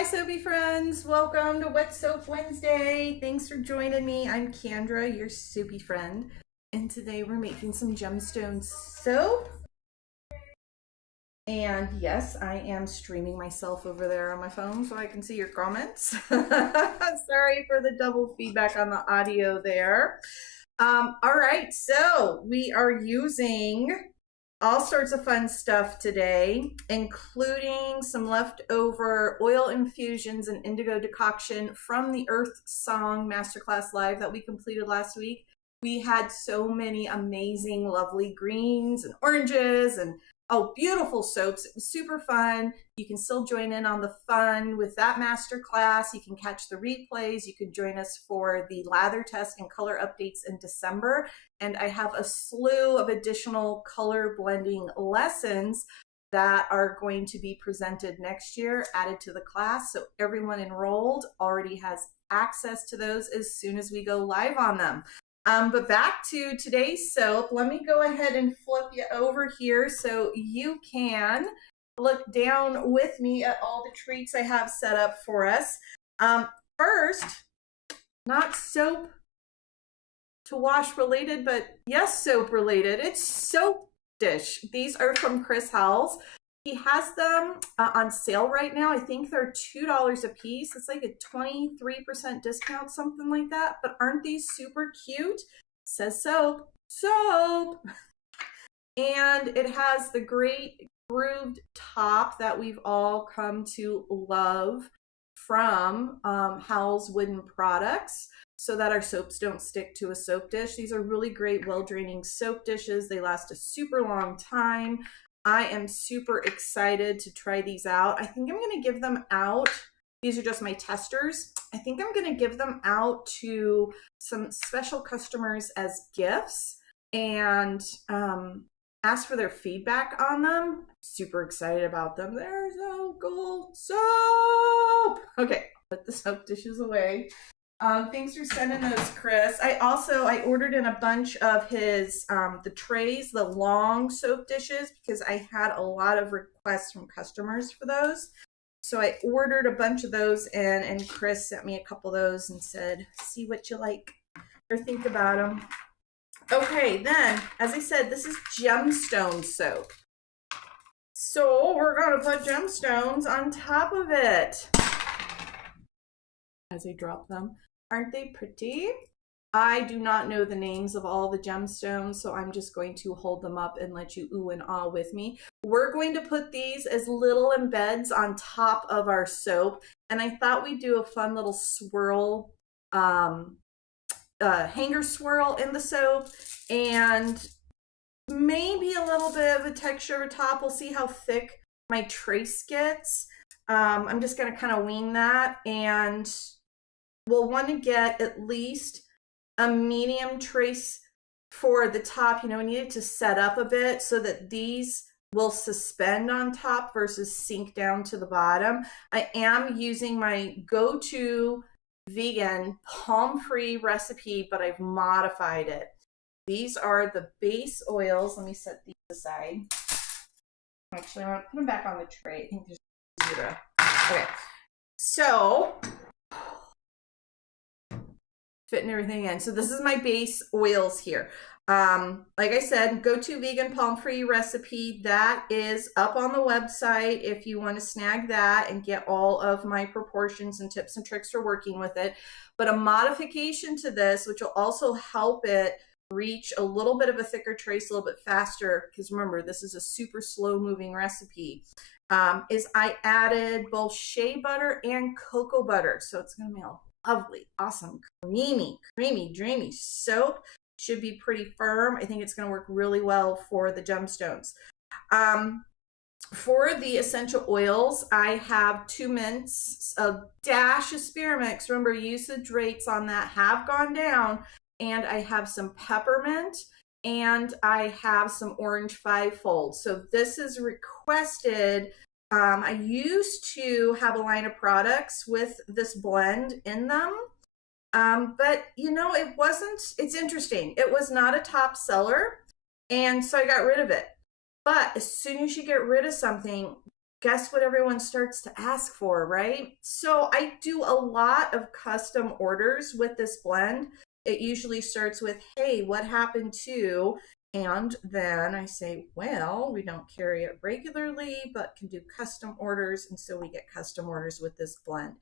Hi soapy friends, welcome to Wet Soap Wednesday. Thanks for joining me. I'm Kendra, your soapy friend, and today we're making some gemstone soap. And yes, I am streaming myself over there on my phone so I can see your comments. Sorry for the double feedback on the audio there. All right, so we are using all sorts of fun stuff today, including some leftover oil infusions and indigo decoction from the Earth Song Masterclass Live that we completed last week. We had so many amazing, lovely greens and oranges and beautiful soaps. It was super fun. You can still join in on the fun with that masterclass. You can catch the replays. You could join us for the lather test and color updates in December. And I have a slew of additional color blending lessons that are going to be presented next year, added to the class. So everyone enrolled already has access to those as soon as we go live on them. But back to today's soap, let me go ahead and flip you over here so you can look down with me at all the treats I have set up for us. First, not soap to wash related, but yes, soap related. It's soap dish. These are from Chris Howells. He has them on sale right now. I think they're $2 a piece. It's like a 23% discount, something like that. But aren't these super cute? It says soap, soap. And it has the great grooved top that we've all come to love from Howells Wooden Products, so that our soaps don't stick to a soap dish. These are really great, well-draining soap dishes. They last a super long time. I am super excited to try these out. I think I'm going to give them out. These are just my testers. I think I'm going to give them out to some special customers as gifts and ask for their feedback on them. I'm super excited about them. They're so cool. Soap! Okay, put the soap dishes away. Thanks for sending those, Chris. I ordered in a bunch of his, the trays, the long soap dishes, because I had a lot of requests from customers for those. So I ordered a bunch of those in, and Chris sent me a couple of those and said, see what you like or think about them. Okay, then, as I said, this is gemstone soap. So we're going to put gemstones on top of it. As I drop them. Aren't they pretty? I do not know the names of all the gemstones, so I'm just going to hold them up and let you ooh and ah with me. We're going to put these as little embeds on top of our soap, and I thought we'd do a fun little swirl, hanger swirl in the soap, and maybe a little bit of a texture over top. We'll see how thick my trace gets. I'm just going to kind of wing that, and we'll want to get at least a medium trace for the top. You know, we need it to set up a bit so that these will suspend on top versus sink down to the bottom. I am using my go-to vegan palm-free recipe, but I've modified it. These are the base oils. Let me set these aside. Actually, I want to put them back on the tray. I think there's zero. Okay, so fitting everything in. So this is my base oils here. Like I said, go-to vegan palm-free recipe. That is up on the website if you want to snag that and get all of my proportions and tips and tricks for working with it. But a modification to this, which will also help it reach a little bit of a thicker trace a little bit faster, because remember, this is a super slow-moving recipe, is I added both shea butter and cocoa butter. So it's going to be a lovely, awesome, creamy, dreamy soap. Should be pretty firm. I think it's going to work really well for the gemstones. For the essential oils, I have 2 mints, a dash of spearmint. Remember, usage rates on that have gone down. And I have some peppermint, and I have some orange 5-fold. So this is requested. I used to have a line of products with this blend in them, but you know, it's interesting. It was not a top seller, and so I got rid of it. But as soon as you get rid of something, guess what everyone starts to ask for, right? So I do a lot of custom orders with this blend. It usually starts with, hey, what happened to, and then I say, well, we don't carry it regularly, but can do custom orders. And so we get custom orders with this blend.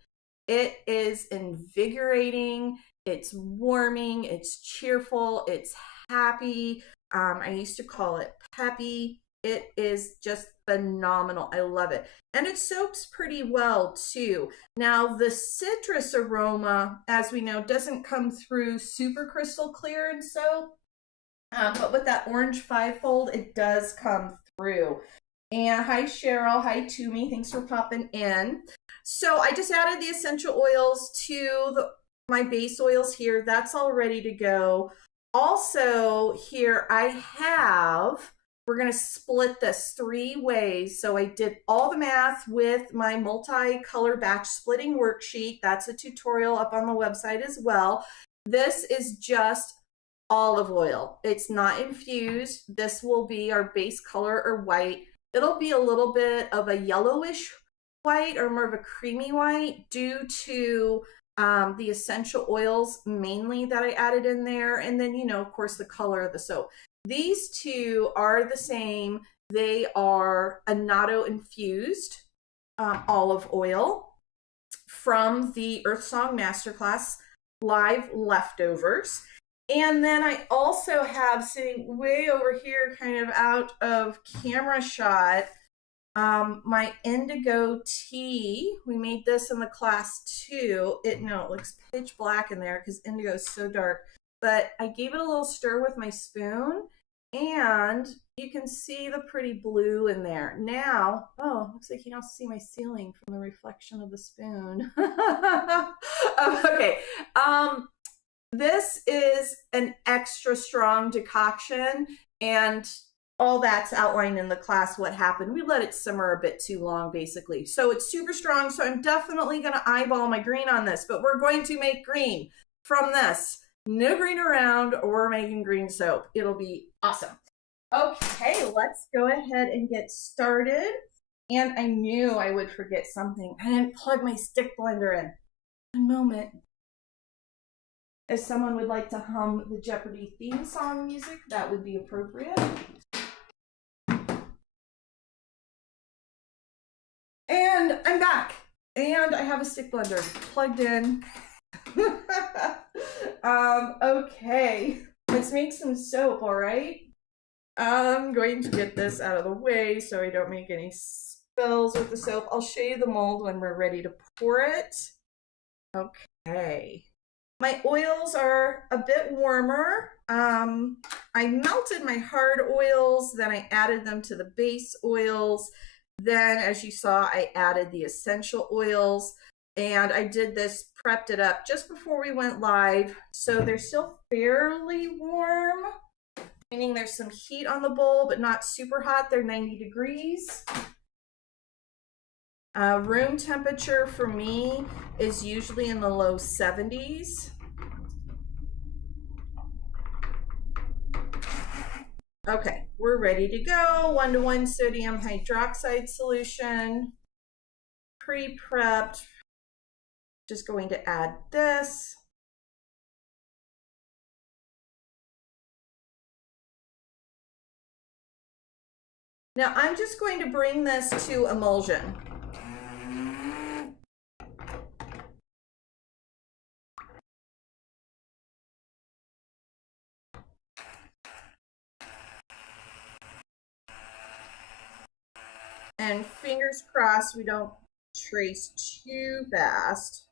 It is invigorating, it's warming, it's cheerful, it's happy. I used to call it peppy. It is just phenomenal. I love it. And it soaps pretty well too. Now the citrus aroma, as we know, doesn't come through super crystal clear in soap. But with that orange fivefold, it does come through. And hi Cheryl, hi Toomey, thanks for popping in. So I just added the essential oils to my base oils here. That's all ready to go. Also here we're gonna split this 3 ways. So I did all the math with my multi-color batch splitting worksheet. That's a tutorial up on the website as well. This is just olive oil. It's not infused. This will be our base color or white. It'll be a little bit of a yellowish white or more of a creamy white due to the essential oils mainly that I added in there. And then, you know, of course, the color of the soap. These two are the same. They are annatto infused olive oil from the Earth Song Masterclass live leftovers. And then I also have sitting way over here, kind of out of camera shot, my indigo tea. We made this in the class too. It looks pitch black in there because indigo is so dark. But I gave it a little stir with my spoon, and you can see the pretty blue in there. Now, oh, looks like you can also see my ceiling from the reflection of the spoon. Okay. This is an extra strong decoction, and all that's outlined in the class what happened. We let it simmer a bit too long, basically. So it's super strong, so I'm definitely going to eyeball my green on this, but we're going to make green from this. No green around, or we're making green soap. It'll be awesome. Okay, let's go ahead and get started. And I knew I would forget something. I didn't plug my stick blender in. One moment. If someone would like to hum the Jeopardy theme song music, that would be appropriate. And I'm back. And I have a stick blender plugged in. Okay, let's make some soap, all right? I'm going to get this out of the way so I don't make any spills with the soap. I'll show you the mold when we're ready to pour it. Okay. My oils are a bit warmer. I melted my hard oils, then I added them to the base oils. Then, as you saw, I added the essential oils, and I did this, prepped it up just before we went live. So they're still fairly warm, meaning there's some heat on the bowl, but not super hot. They're 90 degrees. Room temperature for me is usually in the low 70s. Okay, we're ready to go. 1:1 sodium hydroxide solution, pre-prepped. Just going to add this. Now I'm just going to bring this to emulsion. And fingers crossed we don't trace too fast.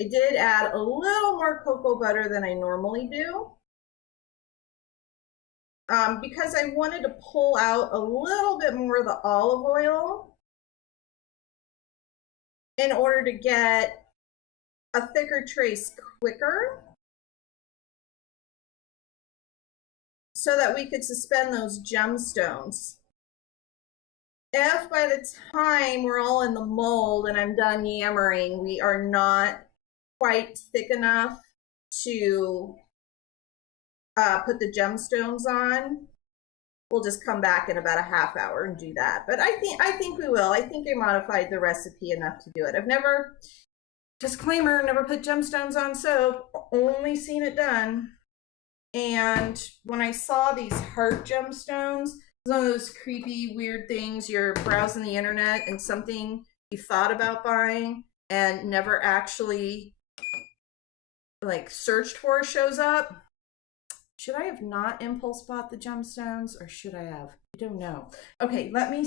I did add a little more cocoa butter than I normally do. Because I wanted to pull out a little bit more of the olive oil in order to get a thicker trace quicker, so that we could suspend those gemstones. If by the time we're all in the mold and I'm done yammering, we are not quite thick enough to put the gemstones on, we'll just come back in about a half hour and do that. But I think we will. I think I modified the recipe enough to do it. I've never, disclaimer, never put gemstones on soap, only seen it done. And when I saw these heart gemstones, it's one of those creepy, weird things. You're browsing the internet and something you thought about buying and never actually like searched for shows up. Should I have not impulse bought the gemstones, or should I have? I don't know. Okay, let me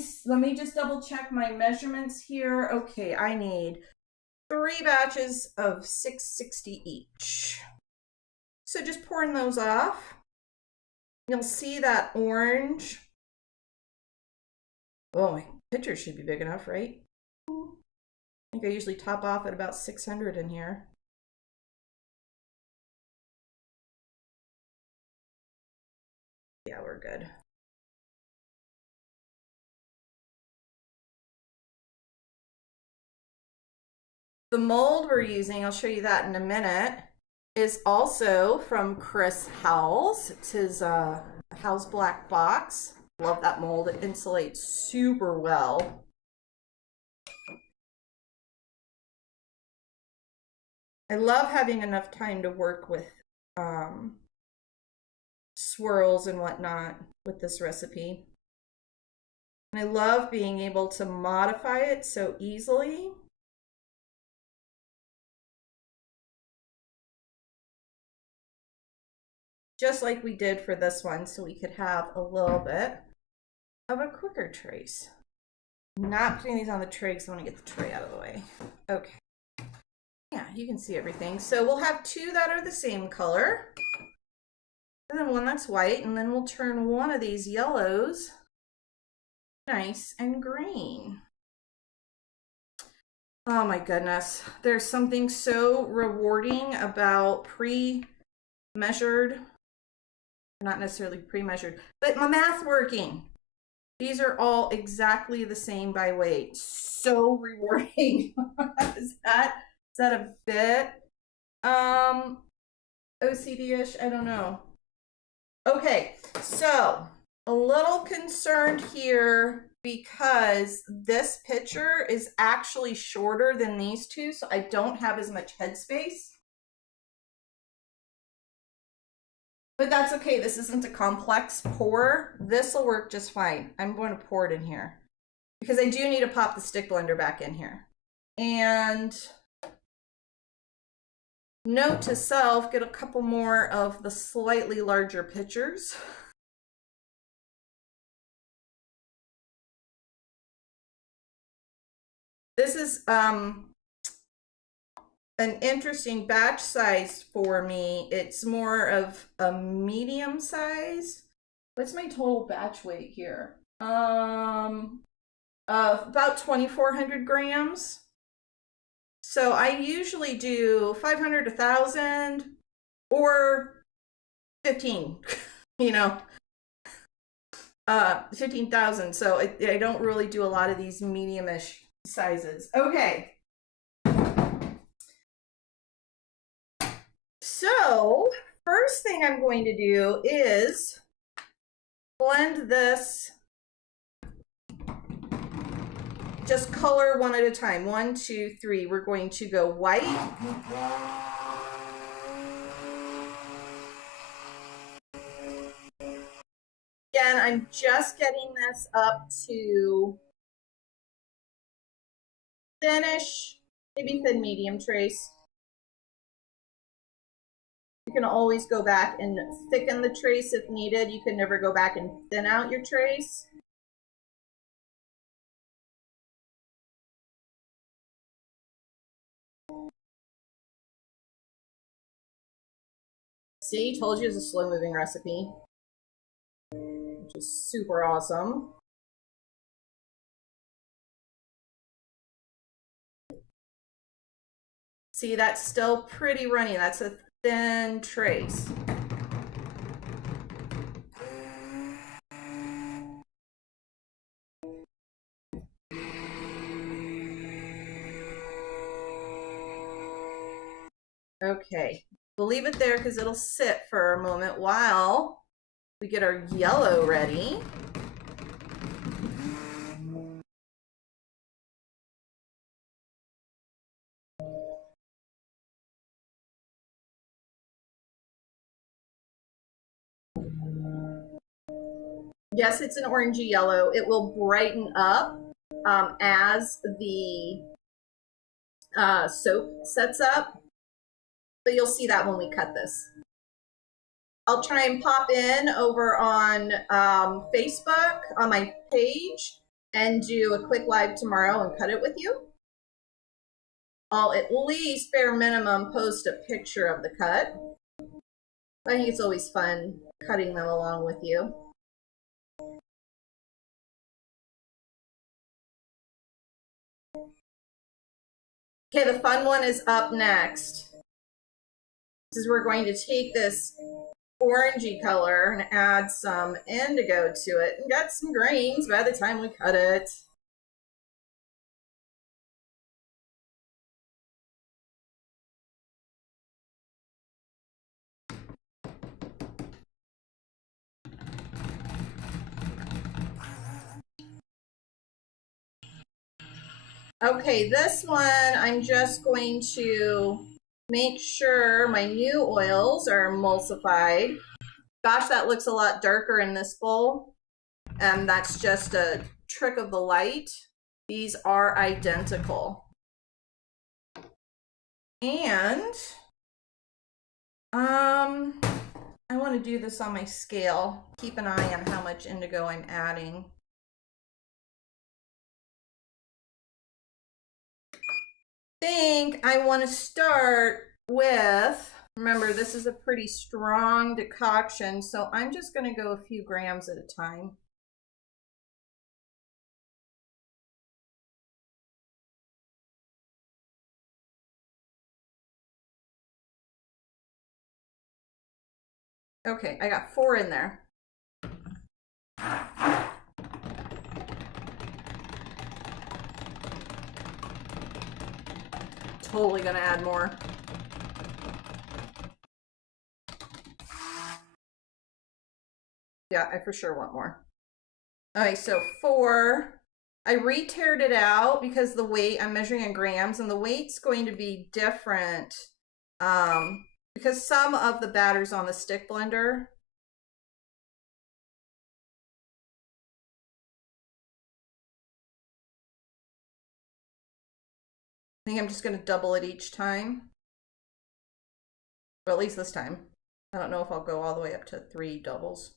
just double check my measurements here. Okay, I need 3 batches of 660 each. So just pouring those off. You'll see that orange. Oh, my pitcher should be big enough, right? I think I usually top off at about 600 in here. Yeah, we're good. The mold we're using, I'll show you that in a minute, is also from Chris Howells. It's his Howells Black Box. Love that mold. It insulates super well. I love having enough time to work with swirls and whatnot with this recipe. And I love being able to modify it so easily. Just like we did for this one, so we could have a little bit of a quicker trace. I'm not putting these on the tray because I want to get the tray out of the way. Okay. Yeah, you can see everything. So we'll have 2 that are the same color, and then 1 that's white, and then we'll turn one of these yellows nice and green. Oh my goodness. There's something so rewarding about pre-measured, not necessarily pre-measured, but my math working. These are all exactly the same by weight. So rewarding. Is that a bit OCD-ish? I don't know. Okay, so a little concerned here because this picture is actually shorter than these 2, so I don't have as much headspace. But that's okay. This isn't a complex pour. This will work just fine. I'm going to pour it in here because I do need to pop the stick blender back in here. And note to self, get a couple more of the slightly larger pitchers. This is an interesting batch size for me. It's more of a medium size. What's my total batch weight here? About 2,400 grams. So I usually do 500, 1,000, or 15, you know, 15,000. So I don't really do a lot of these medium-ish sizes. Okay. So first thing I'm going to do is blend this, just color one at a time. 1, 2, 3. We're going to go white. Again, I'm just getting this up to thinnish, maybe thin medium trace. You can always go back and thicken the trace if needed. You can never go back and thin out your trace. See, told you it's a slow moving recipe, which is super awesome. See, that's still pretty runny. That's a thin trace. Okay, we'll leave it there because it'll sit for a moment while We get our yellow ready. Yes, it's an orangey yellow. It will brighten up as the soap sets up, but you'll see that when we cut this. I'll try and pop in over on Facebook on my page and do a quick live tomorrow and cut it with you. I'll at least bare minimum post a picture of the cut. I think it's always fun cutting them along with you. Okay, the fun one is up next. This is we're going to take this orangey color and add some indigo to it and get some grains by the time we cut it. Okay, this one I'm just going to make sure my new oils are emulsified. Gosh, that looks a lot darker in this bowl. And that's just a trick of the light. These are identical. And I want to do this on my scale. Keep an eye on how much indigo I'm adding. I think I want to start with, remember this is a pretty strong decoction, so I'm just going to go a few grams at a time. Okay, I got 4 in there. Totally gonna add more. Yeah, I for sure want more. All right, so 4. I re-tiered it out because the weight, I'm measuring in grams, and the weight's going to be different because some of the batter's on the stick blender. I think I'm just going to double it each time. Or at least this time. I don't know if I'll go all the way up to 3 doubles.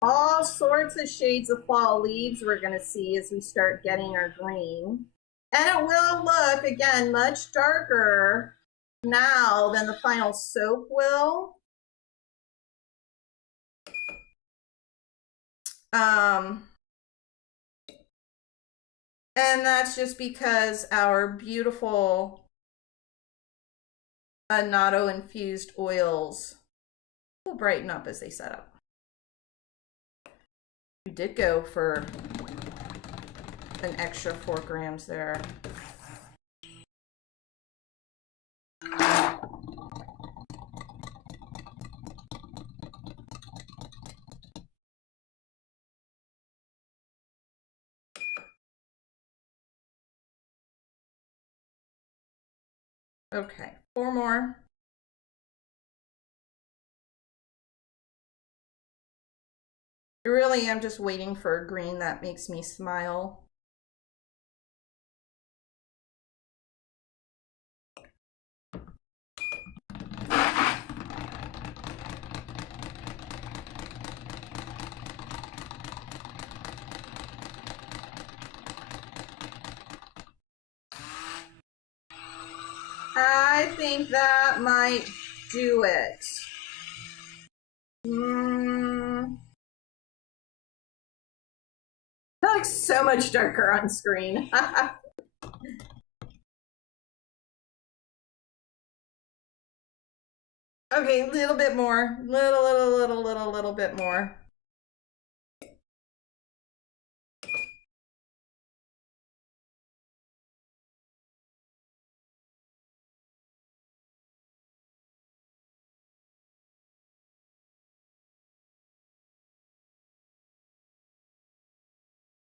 All sorts of shades of fall leaves we're going to see as we start getting our green. And it will look, again, much darker now than the final soap will. And that's just because our beautiful annatto infused oils will brighten up as they set up. We did go for an extra 4 grams there. Okay, 4 more. I really am just waiting for a green that makes me smile. I think that might do it. That looks so much darker on screen. Okay, a little bit more. Little bit more.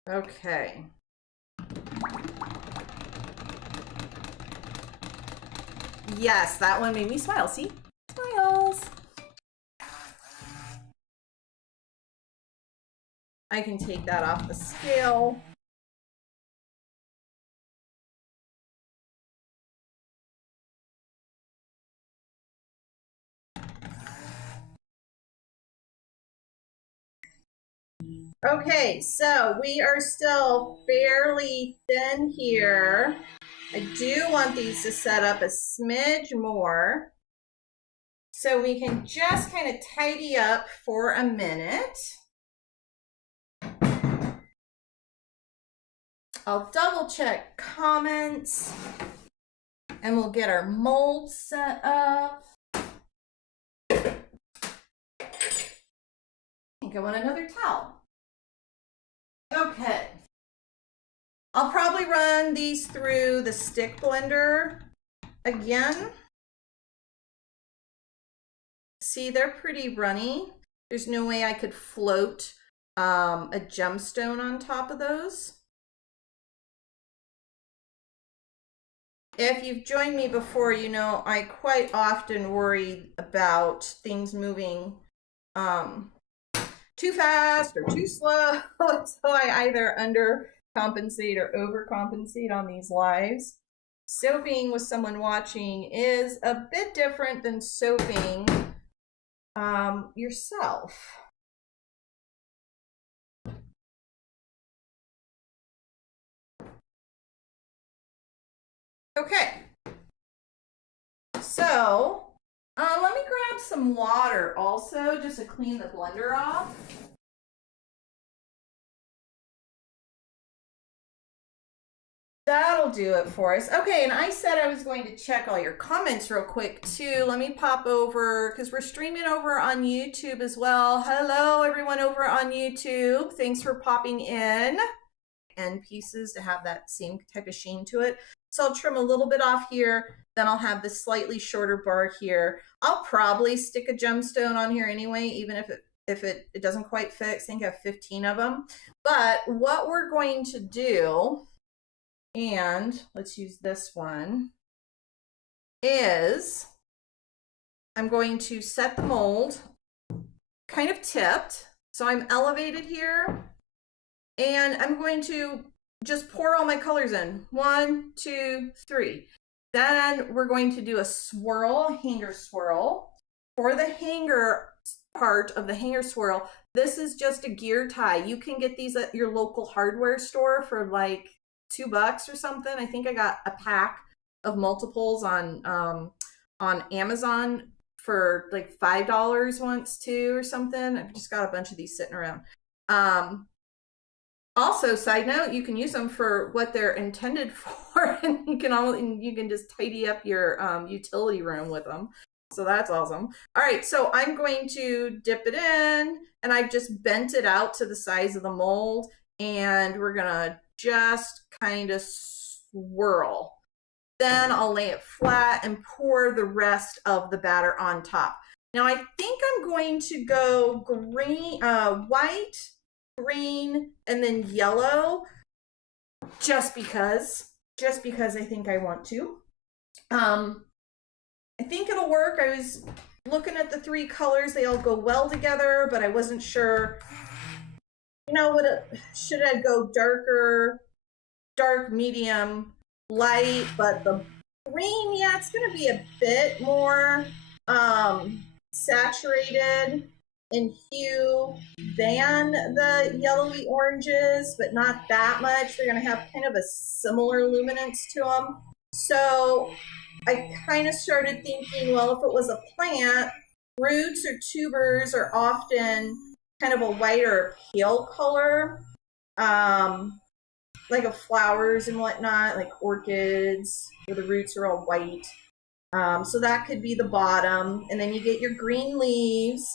Okay. Yes, that one made me smile. See? Smiles. I can take that off the scale. Okay, so we are still fairly thin here. I do want these to set up a smidge more, so we can just kind of tidy up for a minute. I'll double check comments and we'll get our mold set up. I think I want another towel. Okay. I'll probably run these through the stick blender again. See, they're pretty runny. There's no way I could float a gemstone on top of those. If you've joined me before, you know I quite often worry about things moving too fast or too slow. So I either undercompensate or overcompensate on these lives. Soaping with someone watching is a bit different than soaping yourself. Okay, so let me grab some water also just to clean the blender off. That'll do it for us. Okay, and I said I was going to check all your comments real quick too. Let me pop over, because we're streaming over on YouTube as well. Hello, everyone over on YouTube. Thanks for popping in. End pieces to have that same type of sheen to it. So I'll trim a little bit off here. Then I'll have this slightly shorter bar here. I'll probably stick a gemstone on here anyway, even if it doesn't quite fit. I think I have 15 of them. But what we're going to do, and let's use this one, is I'm going to set the mold kind of tipped. So I'm elevated here, and I'm going to just pour all my colors in. 1, 2, 3. Then we're going to do a swirl, hanger swirl. For the hanger part of the hanger swirl, this is just a gear tie. You can get these at your local hardware store for like $2 or something. I think I got a pack of multiples on Amazon for like $5 once too or something. I've just got a bunch of these sitting around. Also, side note, you can use them for what they're intended for, and you can just tidy up your utility room with them. So that's awesome. All right, so I'm going to dip it in, and I've just bent it out to the size of the mold, and we're gonna just kind of swirl. Then I'll lay it flat and pour the rest of the batter on top. Now I think I'm going to go green, white, green, and then yellow, just because I think I want to. I think it'll work. I was looking at the 3 colors. They all go well together, but I wasn't sure, you know, should I go darker, dark, medium, light? But the green, yeah, it's gonna be a bit more saturated in hue than the yellowy oranges, but not that much. They're going to have kind of a similar luminance to them. So I kind of started thinking, well, if it was a plant, roots or tubers are often kind of a whiter pale color, like of flowers and whatnot, like orchids, where the roots are all white. So that could be the bottom, and then you get your green leaves,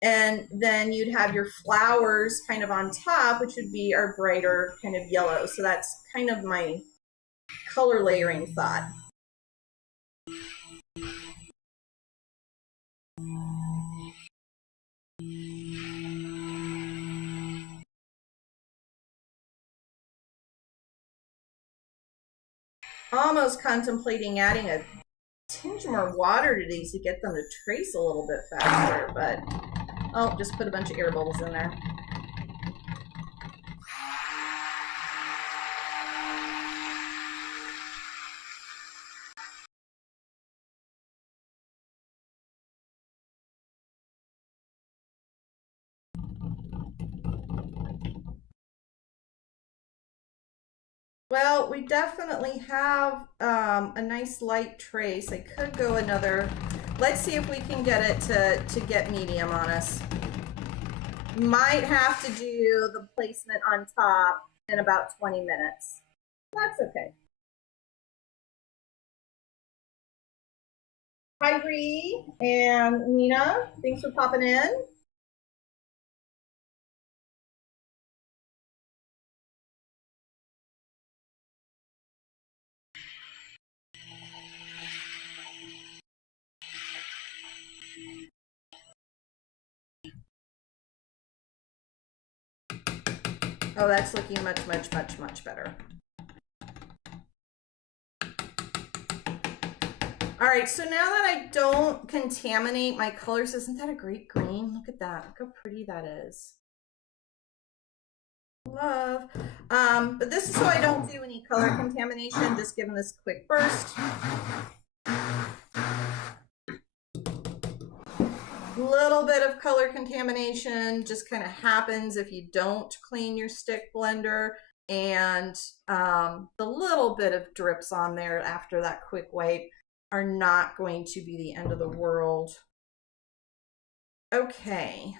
and then you'd have your flowers kind of on top, which would be our brighter kind of yellow. So that's kind of my color layering thought. almost contemplating adding a tinge more water to these to get them to trace a little bit faster, but oh, just put a bunch of air bubbles in there. Well, we definitely have a nice light trace. I could go another, let's see if we can get it to get medium on us. Might have to do the placement on top in about 20 minutes. That's okay. Hi, Ree and Nina. Thanks for popping in. Oh, that's looking much, much, much, much better. All right, so now that I don't contaminate my colors, isn't that a great green? Look at that, look how pretty that is. Love. But this is so I don't do any color contamination, just giving this a quick burst. Little bit of color contamination just kind of happens if you don't clean your stick blender, and the little bit of drips on there after that quick wipe are not going to be the end of the world. Okay.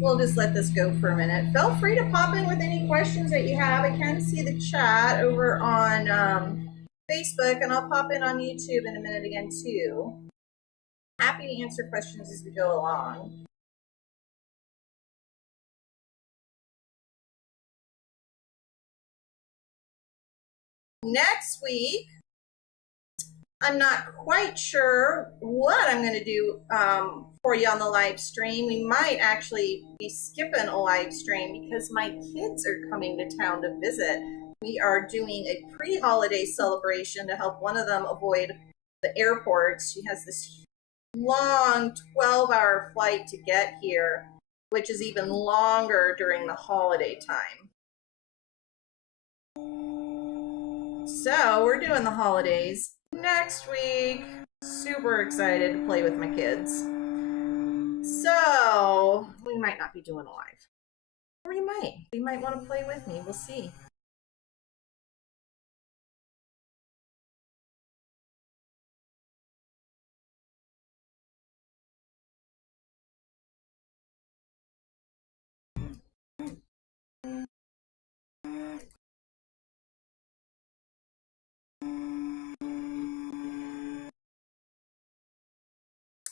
We'll just let this go for a minute. Feel free to pop in with any questions that you have. I can see the chat over on Facebook, and I'll pop in on YouTube in a minute again too. Happy to answer questions as we go along. Next week, I'm not quite sure what I'm going to do for you on the live stream. We might actually be skipping a live stream because my kids are coming to town to visit. We are doing a pre-holiday celebration to help one of them avoid the airport. She has this long 12-hour flight to get here, which is even longer during the holiday time. So we're doing the holidays next week. Super excited to play with my kids. So we might not be doing a live, or we might. They might want to play with me. We'll see.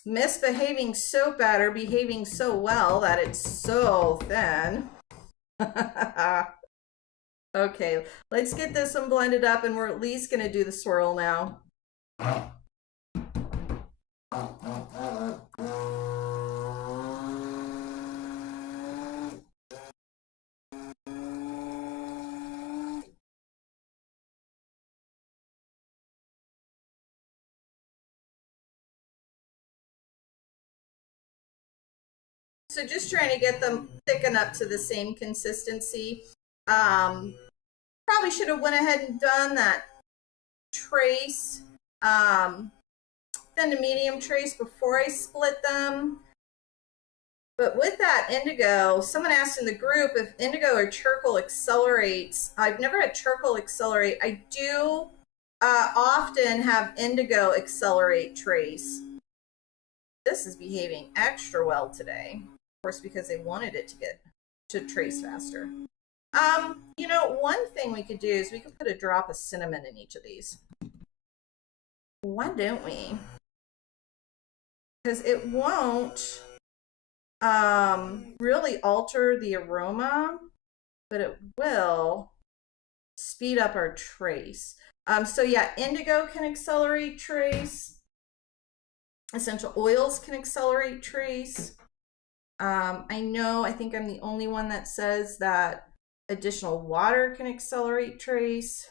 Misbehaving soap batter behaving so well that it's so thin. Okay, let's get this one blended up, and we're at least going to do the swirl now. So just trying to get them thicken up to the same consistency. Probably should have went ahead and done that trace, thin to medium trace before I split them. But with that indigo, someone asked in the group if indigo or charcoal accelerates. I've never had charcoal accelerate. I do often have indigo accelerate trace. This is behaving extra well today. Of course, because they wanted it to get to trace faster. You know, one thing we could do is we could put a drop of cinnamon in each of these. Why don't we? Because it won't really alter the aroma, but it will speed up our trace. So yeah, indigo can accelerate trace. Essential oils can accelerate trace. I think I'm the only one that says that additional water can accelerate trace,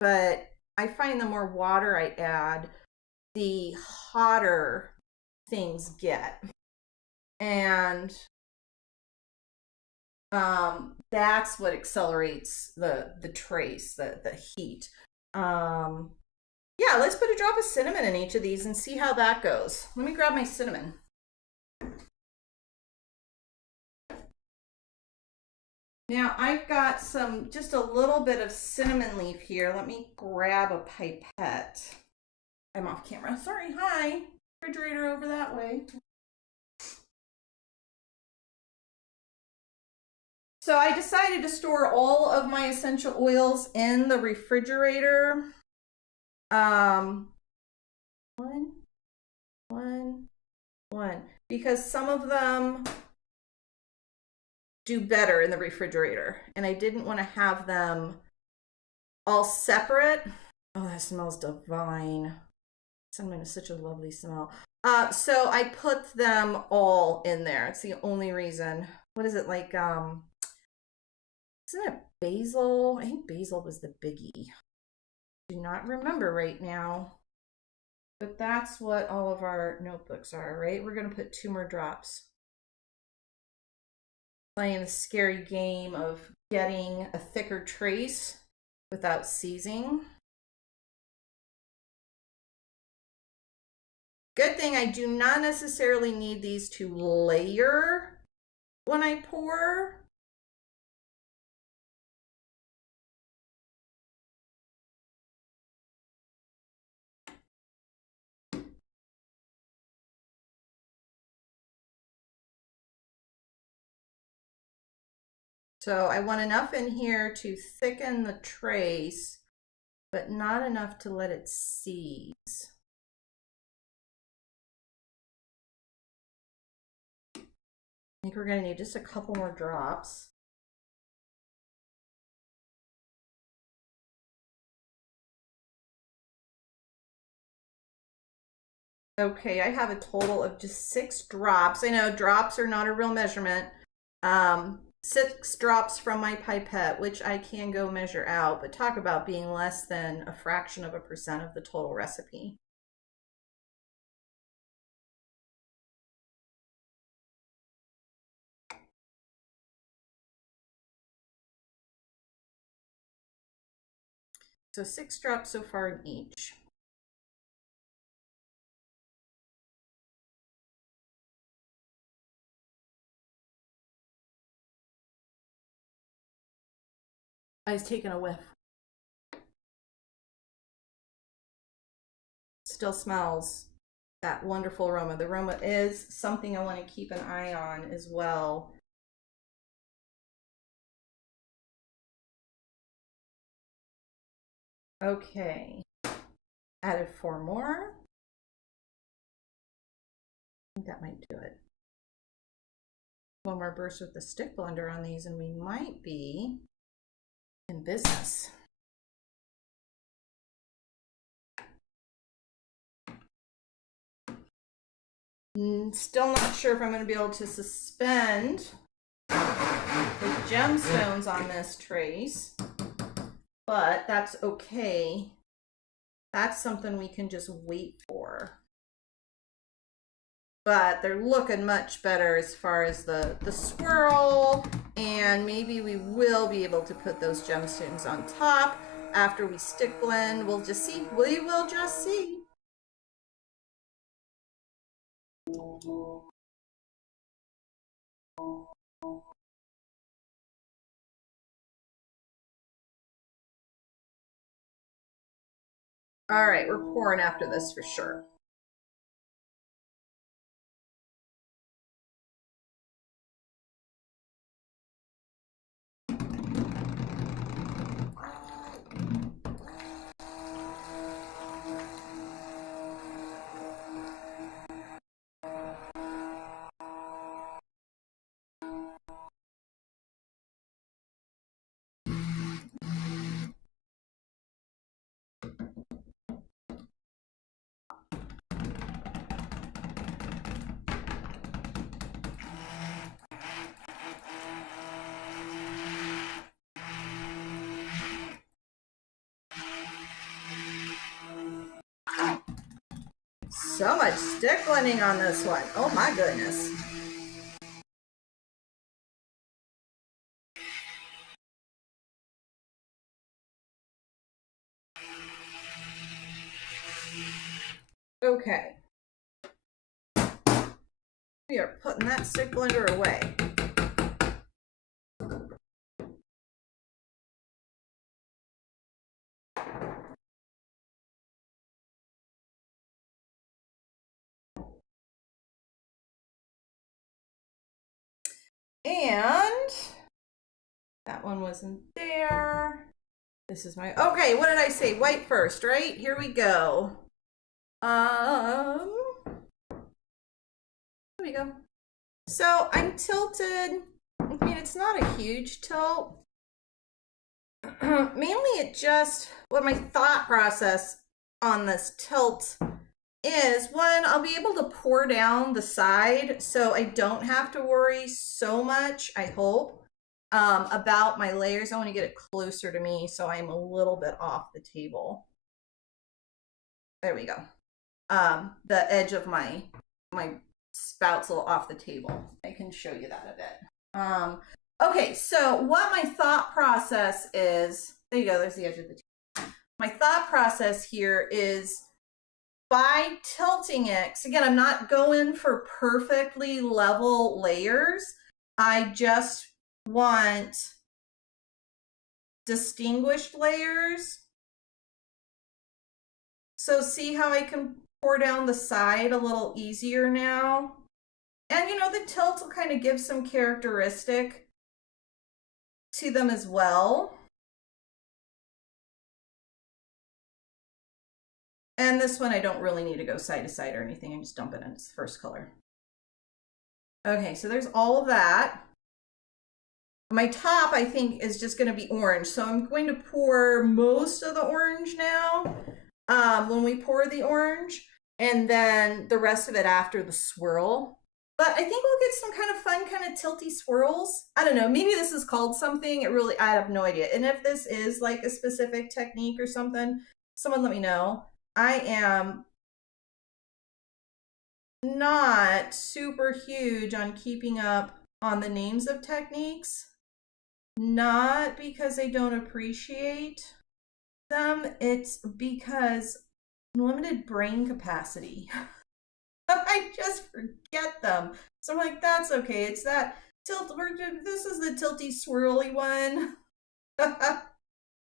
but I find the more water I add, the hotter things get. And that's what accelerates the trace, the heat. Yeah, let's put a drop of cinnamon in each of these and see how that goes. Let me grab my cinnamon. Now I've got just a little bit of cinnamon leaf here. Let me grab a pipette. I'm off camera. Sorry, hi. Refrigerator over that way. So I decided to store all of my essential oils in the refrigerator. One, because some of them do better in the refrigerator, and I didn't want to have them all separate. Oh, that smells divine. Cinnamon is such a lovely smell. So I put them all in there. It's the only reason. What is it like? Isn't it basil? I think basil was the biggie. Do not remember right now. But that's what all of our notebooks are, right? We're going to put 2 more drops. Playing the scary game of getting a thicker trace without seizing. Good thing I do not necessarily need these to layer when I pour. So I want enough in here to thicken the trace, but not enough to let it seize. I think we're going to need just a couple more drops. Okay, I have a total of just 6 drops. I know drops are not a real measurement. 6 drops from my pipette, which I can go measure out, but talk about being less than a fraction of a percent of the total recipe. So 6 drops so far in each. I was taking a whiff. Still smells that wonderful aroma. The aroma is something I want to keep an eye on as well. Okay, added 4 more. I think that might do it. 1 more burst with the stick blender on these and we might be in business. Still not sure if I'm going to be able to suspend the gemstones on this trace, but that's okay. That's something we can just wait for. But they're looking much better as far as the swirl, and maybe we will be able to put those gemstones on top after we stick blend. We'll just see. We will just see. All right, we're pouring after this for sure. So much stick blending on this one. Oh my goodness. Okay. We are putting that stick blender away. And that one wasn't there. This is my, okay, what did I say? White first, right? Here we go. There we go. So I'm tilted. I mean, it's not a huge tilt. Mainly it just, what my thought process on this tilt is, one, I'll be able to pour down the side so I don't have to worry so much, I hope, about my layers. I want to get it closer to me so I'm a little bit off the table. There we go. The edge of my spout's a little off the table. I can show you that a bit. Okay, so what my thought process is, there you go, there's the edge of the table. My thought process here is, by tilting it, because again, I'm not going for perfectly level layers. I just want distinguished layers. So see how I can pour down the side a little easier now? And you know, the tilt will kind of give some characteristic to them as well. And this one, I don't really need to go side to side or anything. I just dump it in its first color. Okay, so there's all of that. My top, I think, is just going to be orange. So I'm going to pour most of the orange now when we pour the orange, and then the rest of it after the swirl. But I think we'll get some kind of fun, kind of tilty swirls. I don't know, maybe this is called something. I have no idea. And if this is like a specific technique or something, someone let me know. I am not super huge on keeping up on the names of techniques. Not because I don't appreciate them, it's because limited brain capacity. I just forget them. So I'm like, that's okay. It's that tilt. This is the tilty swirly one.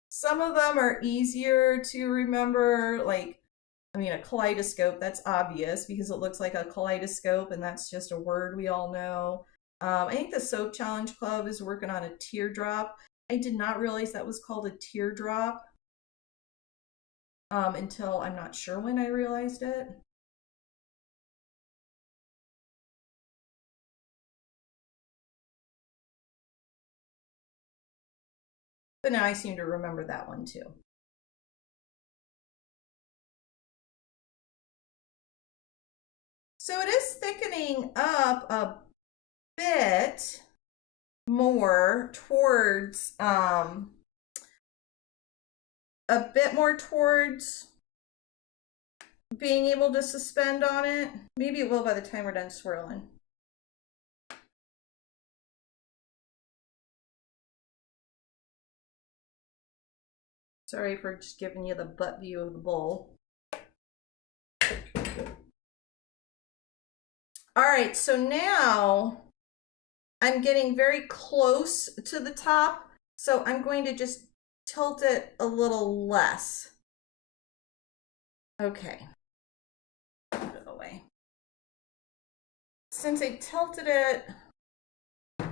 Some of them are easier to remember, like, I mean, a kaleidoscope, that's obvious because it looks like a kaleidoscope and that's just a word we all know. I think the Soap Challenge Club is working on a teardrop. I did not realize that was called a teardrop until I'm not sure when I realized it. But now I seem to remember that one too. So it is thickening up a bit more towards being able to suspend on it. Maybe it will by the time we're done swirling. Sorry for just giving you the butt view of the bowl. All right, so now I'm getting very close to the top, so I'm going to just tilt it a little less. Okay, put it away. Since I tilted it a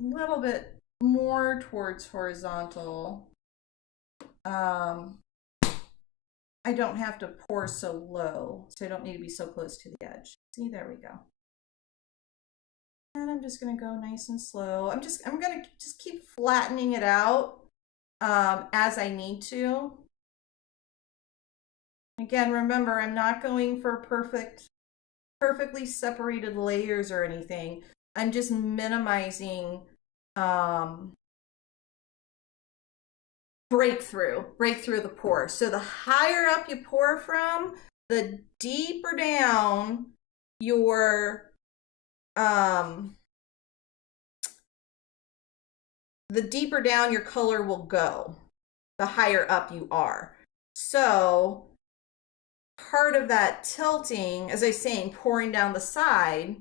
little bit more towards horizontal, I don't have to pour so low, so I don't need to be so close to the edge. See, there we go. And I'm just gonna go nice and slow. I'm gonna just keep flattening it out as I need to. Again, remember, I'm not going for perfectly separated layers or anything. I'm just minimizing breakthrough the pour. So the higher up you pour from, the deeper down your color will go, the higher up you are. So part of that tilting, as I was saying, pouring down the side,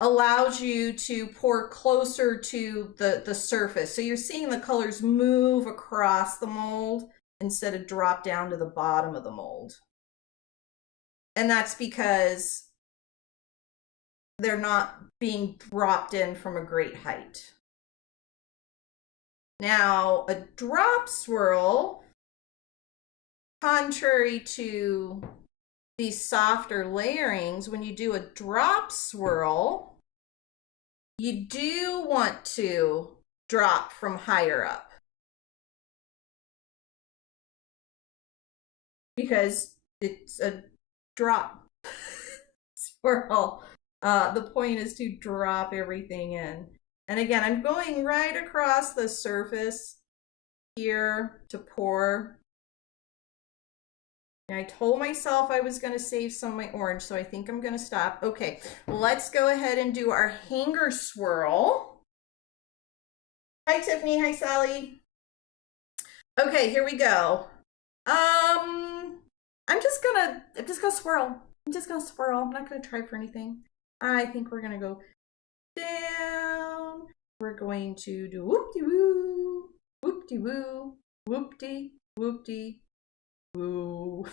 allows you to pour closer to the surface. So you're seeing the colors move across the mold instead of drop down to the bottom of the mold. And that's because they're not being dropped in from a great height. Now, a drop swirl, contrary to these softer layerings, when you do a drop swirl, you do want to drop from higher up, because it's a drop swirl. The point is to drop everything in. And again, I'm going right across the surface here to pour. And I told myself I was going to save some of my orange, so I think I'm going to stop. Okay, let's go ahead and do our hanger swirl. Hi, Tiffany. Hi, Sally. Okay, here we go. I'm just gonna swirl. I'm just gonna swirl. I'm not gonna try for anything. I think we're gonna go down. We're going to do whoop-de-woo, whoop-de-woo, whoop-de, whoop-de, woo.